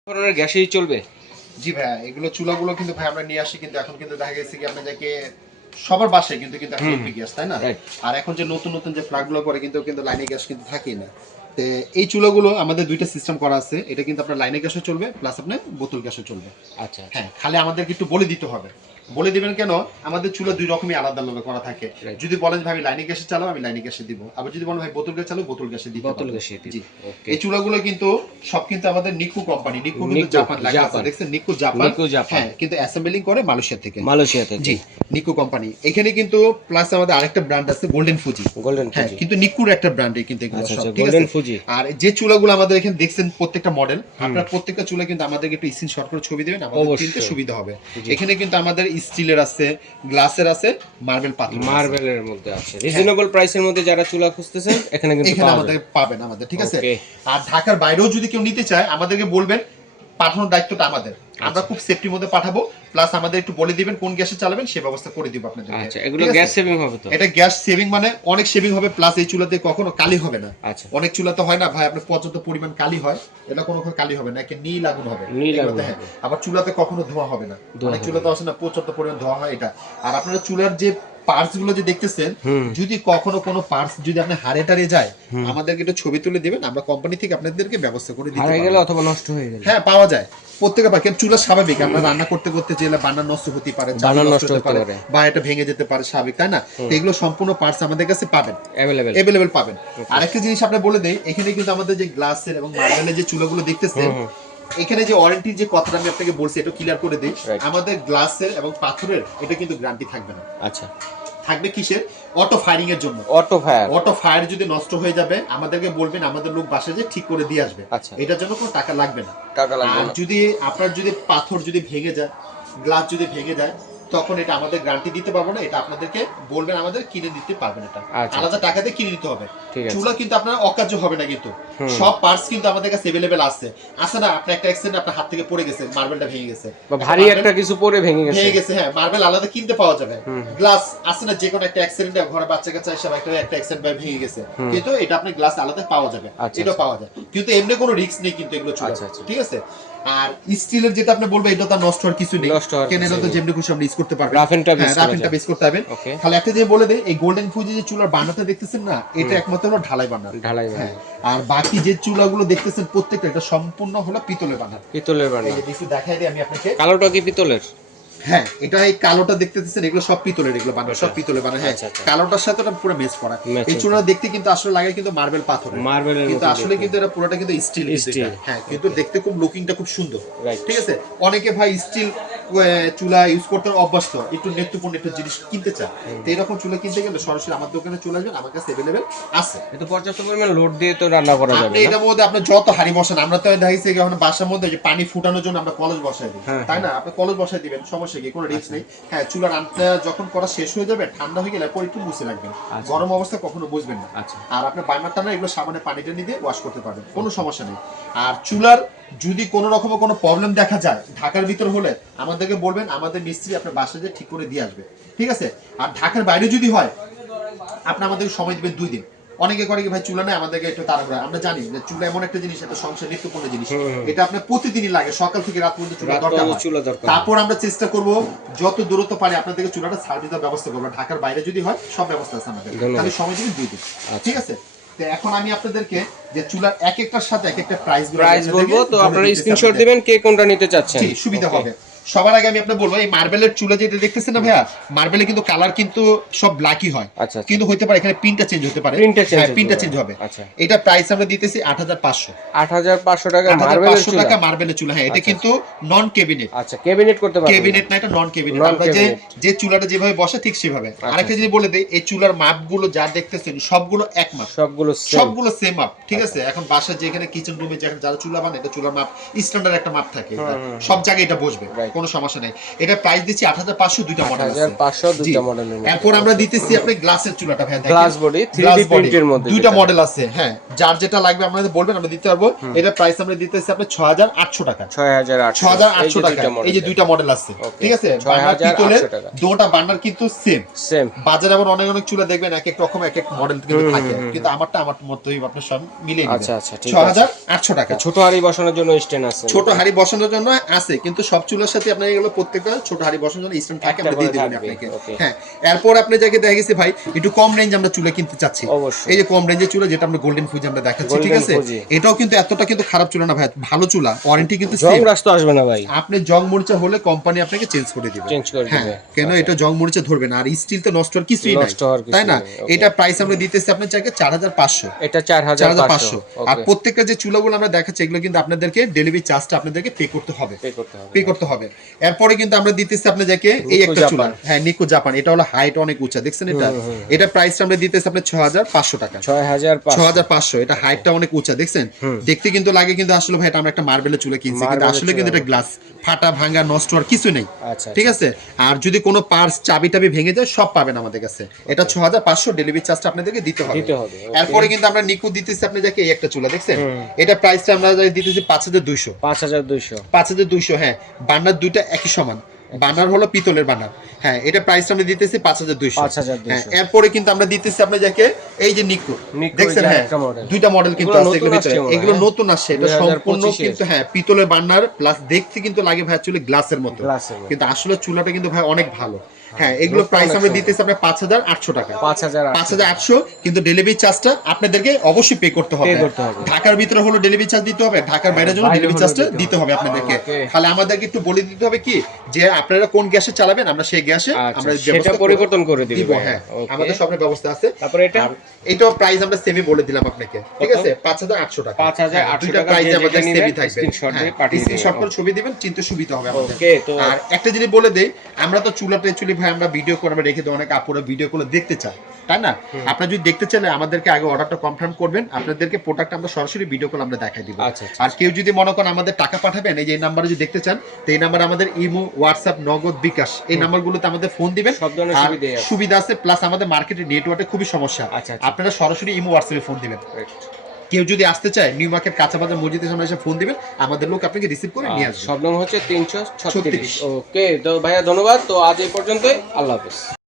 ধরনের গ্যাসেই চলবে? জি ভাইয়া, এগুলো চুলাগুলো কিন্তু ভাই আমরা নিয়ে আসি, কিন্তু এখন কিন্তু দেখা গেছে কি আপনাদেরকে সবার বাসায় কিন্তু কিন্তু এখন এলপি গ্যাস, তাই না? আর এখন যে নতুন নতুন যে ফ্ল্যাগগুলো করে কিন্তু লাইনে গ্যাস কিন্তু থাকেই না। তো এই চুলাগুলো আমাদের দুইটা সিস্টেম করা আছে, এটা কিন্তু আপনার লাইনে গ্যাসও চলবে প্লাস আপনার বোতল গ্যাসও চলবে। আচ্ছা হ্যাঁ, খালি আমাদেরকে একটু বলে দিতে হবে। বলে দিবেন কেন? আমাদের চুলা দুই রকমই আলাদা আলাদা করা থাকে। যদি বলেন ভাই আমি লাইনে গ্যাসে চালাবো, আমি লাইনে গ্যাসে দিব। আবার যদি বলেন ভাই বোতল গ্যাস চালাবো, বোতল গ্যাসে দিব। বোতল গ্যাসে দিব। জি। এই চুলাগুলো কিন্তু সব কিন্তু আমাদের নিকু কোম্পানি, নিকু কিন্তু জাপান লেখা আছে, দেখছেন নিকু জাপান। হ্যাঁ, কিন্তু অ্যাসেম্বলিং করে মালয়েশিয়া থেকে। মালয়েশিয়া থেকে। জি, নিকু কোম্পানি। এখানে কিন্তু প্লাস আমাদের আরেকটা ব্র্যান্ড আছে গোল্ডেন ফুজি। হ্যাঁ, কিন্তু নিকুর একটা ব্র্যান্ডে কিন্তু এগুলো সব, ঠিক আছে? আর যে চুলাগুলো আমাদের এখানে দেখছেন প্রত্যেকটা মডেল, আপনারা প্রত্যেকটা চুলা কিন্তু আমাদেরকে একটু স্ক্রিনশট করে ছবি দিবেন, আমাদের চিনতে সুবিধা হবে। এখানে কিন্তু আমাদের স্টিলের আছে, গ্লাসের আছে, মার্বেল পাথর, মার্বেলের মধ্যে আছে। রিজনেবল প্রাইসের মধ্যে যারা চুলা খুঁজতেছেন এখানে কিন্তু আমাদের পাবেন আমাদের, ঠিক আছে? আর ঢাকার বাইরেও যদি কেউ নিতে চায় আমাদেরকে বলবেন, পাঠানোর দায়িত্বটা আমাদের। আমরা খুব সেফটির মধ্যে পাঠাবো, প্লাস আমাদের একটু বলে দিবেন কোন গ্যাসে চালাবেন, সেই ব্যবস্থা করে দিব আপনাদের। আচ্ছা, এগুলো গ্যাস সেভিং হবে তো? এটা গ্যাস সেভিং মানে অনেক সেভিং হবে, প্লাস এই চুলাতে কখনো কালি হবে না। আচ্ছা, অনেক চুলাতে হয় না ভাই আপনার পর্যাপ্ত পরিমাণ কালি হয়, এটা কোনো কালি হবে না, একে নীল আগুন হবে। আবার চুলাতে কখনো ধোঁয়া হবে না, অনেক চুলাতে আসে না পর্যাপ্ত পরিমাণ ধোঁয়া হয় এটা। আর আপনারা চুলার যে পার্টস গুলো যে দেখতেছেন, যদি কখনো কোনো পার্টস যদি আপনি হারে টারে যায়, আমাদেরকে একটু ছবি তুলে দিবেন, আমরা কোম্পানি থেকে আপনাদেরকে ব্যবস্থা করে দিতে পারবো। অথবা নষ্ট হয়ে গেলে, হ্যাঁ, পাওয়া যায় প্রত্যেকটা পাখি। চুলা স্বাভাবিক, আমরা রান্না করতে করতে যে বান্না নষ্ট হতে পারে, নষ্ট হতে পারে, বা এটা ভেঙে যেতে পারে, স্বাভাবিক, তাই না? এগুলো সম্পূর্ণ পার্টস আমাদের কাছে পাবেন, अवेलेबल পাবেন। আরেকটা জিনিস আপনি বলে দেই, এখানে কিন্তু আমাদের যে গ্লাসের এবং মার্বেলের যে চুলাগুলো দেখতেছেন, এখানে যে ওয়ারেন্টির যে কথাটা আমি আপনাকে বলছি, এটা ক্লিয়ার করে দিই। আমাদের গ্লাসের এবং পাথরের এটা কিন্তু গ্যারান্টি থাকবে না। আচ্ছা, থাকবে কিসের? অটো ফায়ারিং এর জন্য। অটো ফায়ার যদি নষ্ট হয়ে যাবে আমাদেরকে বলবেন, আমাদের লোক বাসায় যে ঠিক করে দিয়ে আসবে। এটার জন্য কোনো টাকা লাগবে না। আর যদি আপনার যদি পাথর যদি ভেঙে যায়, গ্লাস যদি ভেঙে যায়, তখন এটা আমাদের গ্যারান্টি দিতে পারবো না, এটা আপনাদেরকে বলবেন, আমাদের কিনে দিতে পারবেন, এটা আলাদা টাকা দিয়ে কিনে নিতে হবে। চুলা কিন্তু আপনার অকার্য হবে না, কিন্তু সব পার্টস কিন্তু আমাদের কাছে अवेलेबल আছে। আছে না, আপনার একটা অ্যাক্সিডেন্ট, আপনার হাত থেকে পড়ে গেছে, মার্বেলটা ভেঙে গেছে, বা ভারী একটা কিছু পড়ে ভেঙে গেছে, হ্যাঁ, মার্বেল আলাদা কিনতে পাওয়া যাবে। গ্লাস আছে না, যে কোনো একটা অ্যাক্সিডেন্টে ঘরে বাচ্চা কাচ্চা এসে একটা অ্যাক্সিডেন্ট ভাই ভেঙে গেছে, কিন্তু এটা আপনি গ্লাস আলাদা পাওয়া যাবে, এটা পাওয়া যায়, কিন্তু এমনি কোনো রিস্ক নেই কিন্তু এগুলো চুলা, ঠিক আছে? আর স্টিলের যেটা আপনি বলবেন, এটা তো নষ্ট হওয়ার কিছু নেই, কেন এটা তো যেমনি খুশি আপনি ইউজ করতে পারবেন, রাফ এন্ড টাফ ইউজ করতে পারবেন। খালি একটা যে বলে দেই, এই গোল্ডেন ফুজি যে চুলার বানাতে দেখতেছেন না, এটা একমাত্র হলো ঢালাই বানা। হ্যাঁ, আর বাকি যে চুলাগুলো দেখতেছেন প্রত্যেকটা এটা সম্পূর্ণ হলো পিতলের বানা। এই যে একটু দেখাই দিই আমি আপনাকে। কালোটা কি পিতলের? হ্যাঁ, এটা এই কালোটা দেখতেছেন, এগুলো সব পিতলের, এগুলো বানা সব পিতলের বানা। হ্যাঁ, কালোটার সাথে এটা পুরো ম্যাচ করা। এই চুলাটা দেখতে কিন্তু আসলে লাগে কিন্তু মার্বেল পাথর, কিন্তু আসলে কিন্তু এটা পুরোটা কিন্তু স্টিল। হ্যাঁ, কিন্তু দেখতে খুব লুকিংটা খুব সুন্দর, ঠিক আছে? অনেকে ভাই স্টিল চুলা ইউজ করতে অভ্যস্ত, একটু নেত্যপূর্ণ একটা জিনিস কিনতে চায়, তো এরকম চুলা কিনতে গেলে সরাসরি আমার দোকানে চলে আসবেন, আমার কাছে अवेलेबल আছে। এটা পর্যাপ্ত পরিমাণ লোড দিয়ে তো রান্না করা যাবে। আপনি এটার মধ্যে আপনি যত হাড়ি বসান, আমরা তো দেখাইছি এখন বাসার মধ্যে যে পানি ফুটানোর জন্য আমরা কলস বসাই দিই, তাই না? আপনি কলস বসাই দিবেন, সমস্যা কি? কোনো রিস্ক নেই। হ্যাঁ, চুলা রান্না যখন করা শেষ হয়ে যাবে, ঠান্ডা হয়ে গেলে পরে একটু মুছে রাখবেন, গরম অবস্থা কখনো বুঝবেন না। আর আপনি বাইমার টানা এগুলো সাবানে পানিটা নিয়ে ওয়াশ করতে পারবেন, কোনো সমস্যা নেই। আর চুলার যদি কোনো রকম কোনো প্রবলেম দেখা যায় ঢাকার ভিতর হলে আমাদেরকে বলবেন, আমাদের মিস্ত্রি আপনার বাসায় যে ঠিক করে দিয়ে আসবে, ঠিক আছে? আর ঢাকার বাইরে যদি হয়, আপনি আমাদেরকে সময় দিবেন 2 দিন। অনেকে করে কি ভাই চুলা নেই, আমাদেরকে একটু তাড়াহুড়া। আমরা জানি যে চুলা এমন একটা জিনিস, এটা সংসার নিত্যপূর্ণ জিনিস, এটা আপনার প্রতিদিনই লাগে, সকাল থেকে রাত পর্যন্ত চুলা দরকার। তারপর আমরা চেষ্টা করব যত দূরত্ব পারি আপনাদেরকে চুলাটা সার্ভিস দেওয়ার ব্যবস্থা করবো। ঢাকার বাইরে যদি হয়, সব ব্যবস্থা আছে আমাদের, খালি সময় দিবেন 2 দিন, ঠিক আছে? তো এখন আমি আপনাদেরকে যে চুলার এক একটার সাথে এক একটা প্রাইস বলবো, তো আপনারা স্ক্রিনশট দিবেন কে কোনটা নিতে চাচ্ছেন, ঠিক সুবিধা হবে। সবার আগে আমি আপনাকে বলবো, এই মার্বেলের চুলা যেটা দেখতেছেন না ভাইয়া, মার্বেলে কিন্তু কালার কিন্তু সব ব্ল্যাকই হয়, কিন্তু হতে পারে এখানে পিনটা চেঞ্জ হতে পারে, পিনটা চেঞ্জ হবে। এটা প্রাইস আমরা দিতেছি 8500 টাকা। মার্বেলের চুলা। হ্যাঁ, এটা কিন্তু নন ক্যাবিনেট। আচ্ছা, ক্যাবিনেট করতে পারবেন, ক্যাবিনেট না, এটা নন ক্যাবিনেট। আমরা যে চুলাটা যেভাবে বসে ঠিক সেভাবে। আরেকটা জিনিস বলে দেই, এই চুলার মাপগুলো যা দেখতেছেন সবগুলো এক মাপ, সবগুলো সেম মাপ, ঠিক আছে? এখন বাসায় যেখানে কিচেন রুমে যেখানে যারা চুলা বানায়, এটা চুলার মাপ স্ট্যান্ডার্ড একটা মাপ থাকে, সব জায়গায় এটা বসবে, কোনো সমস্যা নেই। এটা প্রাইস দিচ্ছি 8500, দুইটা মডেল আছে 8500 দুইটা মডেলের মধ্যে। এরপর আমরা দিতেছি আপনি গ্লাসের চুলাটা ভাই দেখেন, গ্লাস বডি 3D প্রিন্টের মধ্যে দুইটা মডেল আছে। হ্যাঁ, যার যেটা লাগবে আপনাদের বলবেন, আমরা দিতে পারবো। এটা প্রাইস আমরা দিতেছি আপনি 6800 টাকা, 6800 টাকা। এই যে দুইটা মডেল আছে, ঠিক আছে, বার্নার পিতলের, দুটো বার্নার কিন্তু সেম। বাজারে আবার অনেক অনেক চুলা দেখবেন এক এক রকম এক এক মডেল কিন্তু থাকে, কিন্তু আমারটা আমার মতই আপনার সব মিলিয়ে নেবেন। আচ্ছা ঠিক আছে, 6800 টাকা। ছোট হাড়ি বসানোর জন্য স্ট্যান্ড আছে, ছোট হাড়ি বসানোর জন্য আছে, কিন্তু সব চুলার সাথে আপনার এগুলো প্রত্যেকটা ছোট হাড়ি বসানোর জন্য স্ট্যান্ড থাকে, আমরা দিয়ে দেব আপনাকে। হ্যাঁ, এরপর আপনি যাকে দেখা গেছে ভাই একটু কম রেঞ্জ আমরা চুলা কিনতে চাচ্ছি, এই যে কম রেঞ্জের চুলা যেটা আমরা গোল্ডেন ফুজি আমরা দেখাচ্ছি, ঠিক আছে, এটাও কিন্তু এতটা কিন্তু খারাপ চুলা না ভাই, ভালো চুলা, ওয়ারেন্টি কিন্তু জং রাস্তা আসবে না ভাই। আপনি জং মরিচা হলে কোম্পানি আপনাকে চেঞ্জ করে দিবে, হ্যাঁ, কেন এটা জং মরিচা ধরবে না, আর স্টিল তো নষ্ট হওয়ার কিছুই নাই, তাই না? এটা প্রাইস আমরা দিতেছি আপনার চাইকে 4500, এটা 4500। আর প্রত্যেকটা যে চুলাগুলো আমরা দেখাচ্ছি এগুলো কিন্তু আপনাদেরকে ডেলিভারি চার্জটা আপনাদেরকে পে করতে হবে। এরপরে কিন্তু আমরা দিতেছি আপনি যাকে এই একটা চুলা, হ্যাঁ, নিকো জাপান, এটা হলো হাইট অনেক উঁচা, দেখছেন এটা প্রাইস আমরা দিতেছি আপনি 6500 টাকা, 6500। এটা হাইটটা অনেক উঁচা, দেখছেন, দেখতে কিন্তু লাগে কিন্তু আসলে ভাই এটা আমরা একটা মার্বেলের চুলা কিনছি, কিন্তু আসলে কিন্তু এটা গ্লাস, ফাটা ভাঙা নষ্ট আর কিছু নেই, ঠিক আছে। আর যদি কোনো পার্স চাবি টাবি ভেঙে যায় সব পাবেন আমাদের কাছে। এটা 6500, ডেলিভারি চার্জটা আপনাদেরকে দিতে হবে। এরপরে কিন্তু আমরা নিকো দিতেছি আপনি যাকে এই একটা চুলা, দেখছেন, এটা প্রাইসটা আমরা দিতেছি 5200। হ্যাঁ, বার্নার দুইটা একই সমান, বার্নার হলো পিতলের বার্নার। হ্যাঁ, এটা প্রাইস আমরা দিতেছি 5200। হ্যাঁ, এরপরে কিন্তু আমরা দিতেছি আপনি যাকে এই যে নিকো, দেখছেন, হ্যাঁ, দুইটা মডেল কিন্তু আছে এগুলোর ভিতরে, এগুলো নতুন আসছে, এটা সম্পূর্ণ কিন্তু হ্যাঁ পিতলের বার্নার, প্লাস দেখতে কিন্তু লাগে ভাই চুলে গ্লাসের মতো, কিন্তু আসলে চুলাটা কিন্তু ভাই অনেক ভালো। হ্যাঁ, এগুলো প্রাইস আমরা দিতেছি আপনার 5800 টাকা, 5800, কিন্তু ডেলিভারি চার্জটা আপনাদেরকে অবশ্যই পে করতে হবে। ঢাকার ভিতরে হলো ডেলিভারি চার্জ দিতে হবে, ঢাকার বাইরের জন্য ডেলিভারি চার্জটা দিতে হবে আপনাদেরকে। তাহলে আমাদেরকে একটু বলে দিতে হবে কি যে আপনারা কোন গ্যাসে চালাবেন, আমরা সেই গ্যাসে আমরা সেটা পরিবর্তন করে দিব। হ্যাঁ, আমাদের সব ব্যবস্থা আছে। তারপরে এটাও প্রাইস আমরা সেমি বলে দিলাম আপনাকে, ঠিক আছে, 5800 টাকা, 5800 টাকা প্রাইসে আমাদের সেমি থাকবে। স্ক্রিনশট করে ছবি দিবেন, চিন্তা সুবিধা হবে আমাদের। আর একটা জিনিস বলে দেই, আমরা তো চুলাটা অ্যাকচুয়ালি ভাই আমরা ভিডিও করে আমরা রেখে দিই, অনেক আপুরা ভিডিও করে দেখতে চায়, তাই না? আপনারা যদি দেখতে চাইলে আমাদেরকে আগে অর্ডারটা কনফার্ম করবেন, আপনাদেরকে প্রোডাক্ট আমরা সরাসরি ভিডিও কল আমরা দেখাই দিব। আর কেউ যদি মনে করেন আমাদের টাকা পাঠাবেন, এই যে এই নাম্বারে যদি দেখতে চান, তো এই নাম্বারে আমাদের ইমো, হোয়াটসঅ্যাপ, নগদ, বিকাশ, এই নাম্বারগুলোতে আমাদের ফোন দিবেন, আর সুবিধা আছে, প্লাস আমাদের মার্কেটে নেটওয়ার্কে খুবই সমস্যা, আপনারা সরাসরি ইমো, হোয়াটসঅ্যাপে ফোন দিবেন। কেউ যদি আসতে চায় নিউ মার্কেট কাঁচাবাজার মসজিদের সামনে এসে ফোন দিবেন, আমাদের লোক আপনাকে রিসিভ করে নিয়ে আসবে। সব নাম হচ্ছে 336। ওকে, তো ভাইয়া ধন্যবাদ। তো আজ এই পর্যন্তই, আল্লাহ হাফেজ।